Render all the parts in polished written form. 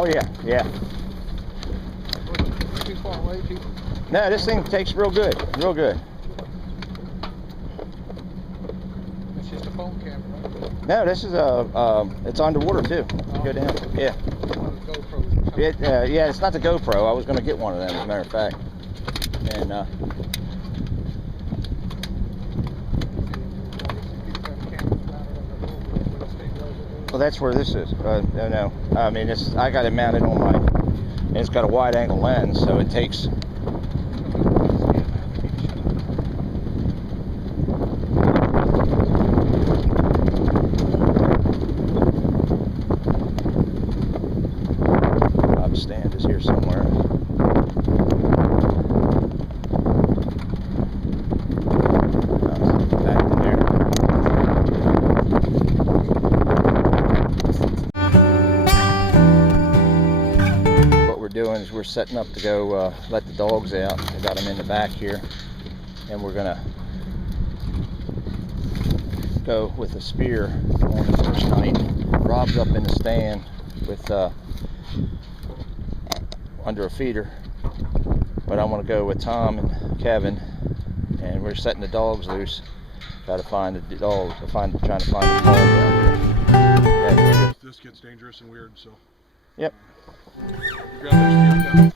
Oh yeah, yeah. Too far away, too. No, this thing takes real good, real good. It's just a phone camera, right? No, this is it's underwater too. Go down. Yeah. Yeah, it's not the GoPro. I was going to get one of them, as a matter of fact. And well, that's where this is. No, I mean, I got it mounted on my, and it's got a wide angle lens, so it takes. Stand is here somewhere. Back in there. What we're doing is we're setting up to go let the dogs out. We got them in the back here, and we're gonna go with a spear on the first night. Rob's up in the stand with under a feeder, but I want to go with Tom and Kevin, and we're setting the dogs loose. Got to find the dogs. Trying to find the dogs out here. Yeah. This gets dangerous and weird, so. Yep. Grab that spear, Kevin.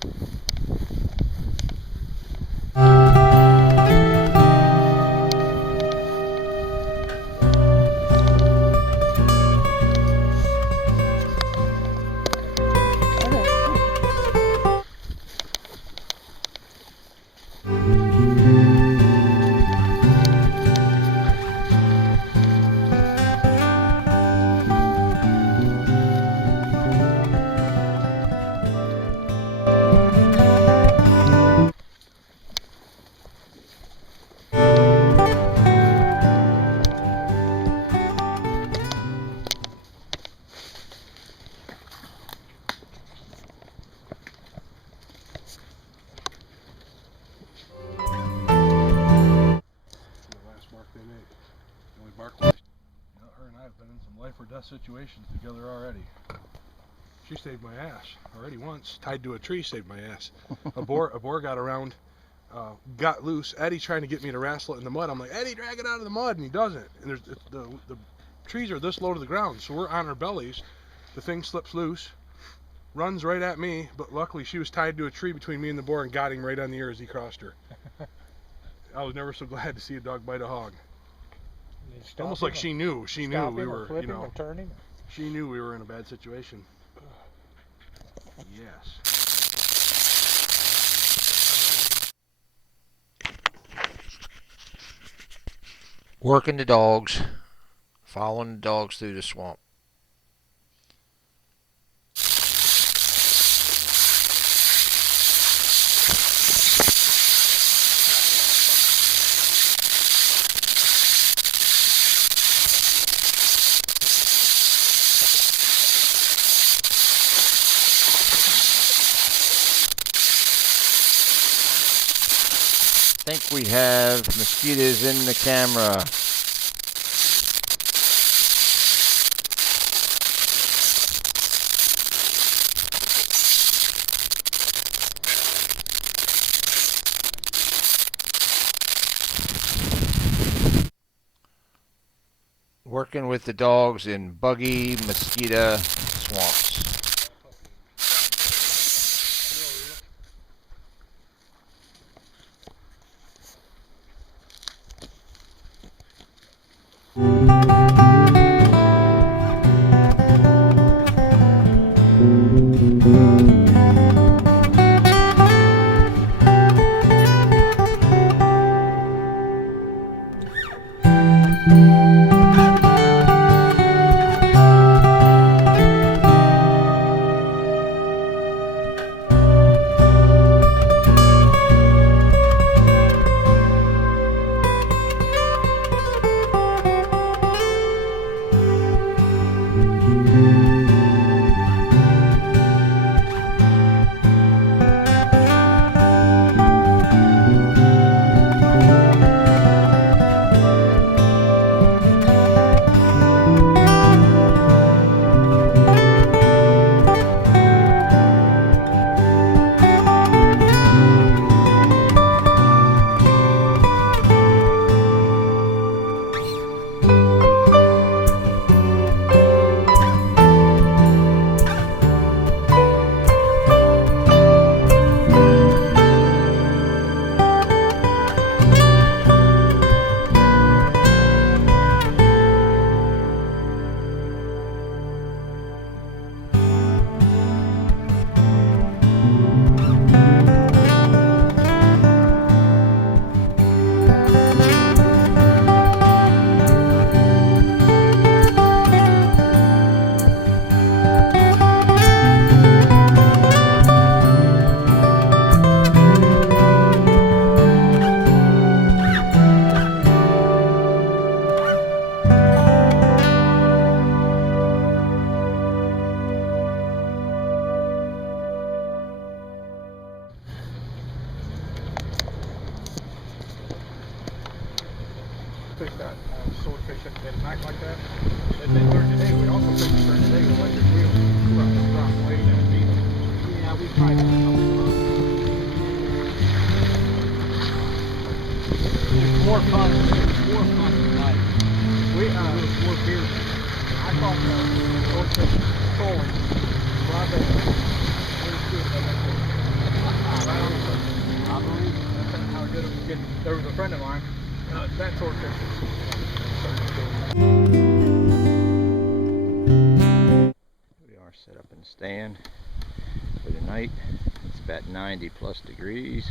Her and I have been in some life or death situations together already. She saved my ass already once. Tied to a tree, saved my ass. A boar got around, got loose. Eddie's trying to get me to wrestle it in the mud. I'm like, Eddie, drag it out of the mud, and he doesn't. And the trees are this low to the ground, so we're on our bellies. The thing slips loose, runs right at me, but luckily she was tied to a tree between me and the boar and got him right on the ear as he crossed her. I was never so glad to see a dog bite a hog. Almost like she knew we were, you know, she knew we were in a bad situation. Yes. Working the dogs, following the dogs through the swamp. I think we have mosquitoes in the camera. Working with the dogs in buggy mosquito swamps. get that swordfish at night like that. And then during the day, we also fish during the day with electric reels. Drop weight and beat them. Yeah, we tried that a couple times. It's more fun at night. We more beer. I thought the swordfish trolling right there. I believe that's how good it was getting. There was a friend of mine, that swordfish. We are set up in the stand for the night. It's about 90 plus degrees.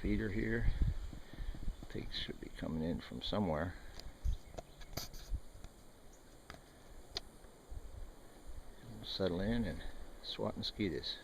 Feeder here. Takes should be coming in from somewhere. We'll settle in and swat mosquitoes.